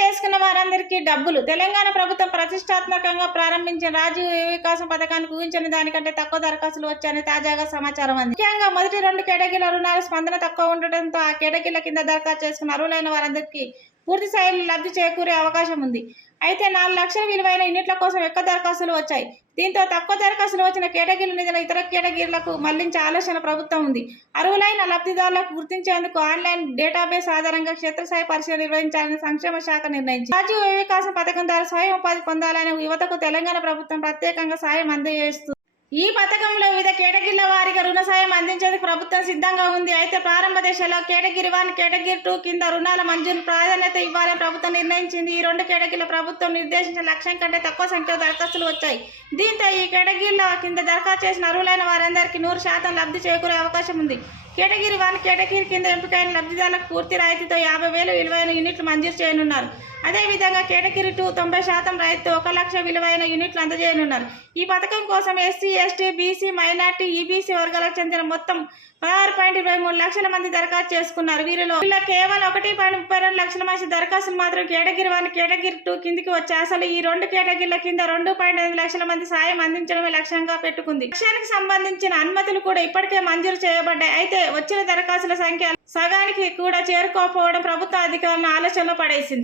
చేసుకున్న వారందరికీ డబ్బులు. తెలంగాణ ప్రభుత్వం ప్రతిష్టాత్మకంగా ప్రారంభించిన రాజీవ్ వికాసం పథకానికి ఊహించిన దానికంటే తక్కువ దరఖాస్తులు వచ్చాయని తాజాగా సమాచారం అంది. ముఖ్యంగా మొదటి 2 కేటగిరీల రుణాల స్పందన తక్కువ ఉండటంతో ఆ కేటగిరీల కింద దరఖాస్తు చేసుకున్న అర్హులైన వారందరికీ పూర్తి స్థాయిలో లబ్ధి చేకూరే అవకాశం ఉంది. అయితే 4 లక్షల విలువైన యూనిట్ల కోసం ఎక్కువ దరఖాస్తులు వచ్చాయి. దీంతో తక్కువ దరఖాస్తులు వచ్చిన కేటగిరీల నిధులు ఇతర కేటగిరీలకు మళ్లించే ఆలోచన ప్రభుత్వం ఉంది. అర్హులైన లబ్ధిదారులకు గుర్తించేందుకు ఆన్లైన్ డేటాబేస్ ఆధారంగా క్షేత్రస్థాయి పరిశీలన నిర్వహించాలని సంక్షేమ శాఖ నిర్ణయించింది. రాజీవ్ వికాసం పథకం ద్వారా స్వయం ఉపాధి పొందాలనే యువతకు తెలంగాణ ప్రభుత్వం ప్రత్యేకంగా సాయం అందజేస్తుంది. ఈ పథకంలో వివిధ కేటగిరీల వారీగా రుణ సాయం అందించేందుకు ప్రభుత్వం సిద్ధంగా ఉంది. అయితే ప్రారంభ దశలో కేటగిరీ 1, కేటగిరీ 2 కింద రుణాల మంజూరు ప్రాధాన్యత ఇవ్వాలని ప్రభుత్వం నిర్ణయించింది. ఈ 2 కేటగిరీల ప్రభుత్వం నిర్దేశించిన లక్ష్యం కంటే తక్కువ సంఖ్యలో దరఖాస్తులు వచ్చాయి. దీంతో ఈ కేటగిరీల కింద దరఖాస్తు చేసిన అర్హులైన వారందరికీ 100% లబ్ధి చేకూరే అవకాశం ఉంది. కేటగిరీ 1 కేటగిరీ కింద ఎంపికైన లబ్ధిదారులకు పూర్తి రాయితీతో 50,000 విలువైన యూనిట్లు మంజూరు చేయనున్నారు. అదేవిధంగా కేటగిరీ 2 90% రాయితీతో 1 లక్ష విలువైన యూనిట్లు అందజేయనున్నారు. ఈ పథకం కోసం SC, ST, BC, minority, EBC వర్గాలకు చెందిన మొత్తం 16.23 లక్షల మంది దరఖాస్తు చేసుకున్నారు. వీరిలో కేవలం 1.32 లక్షల మంది దరఖాస్తులు మాత్రం కేటగిరీ 1, కేటగిరీ 2 కిందికి వచ్చాయి. అసలు ఈ 2 కేటగిరీల కింద 2.5 లక్షల మంది సాయం అందించడమే లక్ష్యంగా పెట్టుకుంది. లక్ష్యానికి సంబంధించిన అనుమతులు కూడా ఇప్పటికే మంజూరు చేయబడ్డాయి. అయితే వచ్చిన దరఖాస్తుల సంఖ్య సగానికి కూడా చేరుకోకపోవడం ప్రభుత్వ అధికారులను ఆలోచనలో పడేసింది.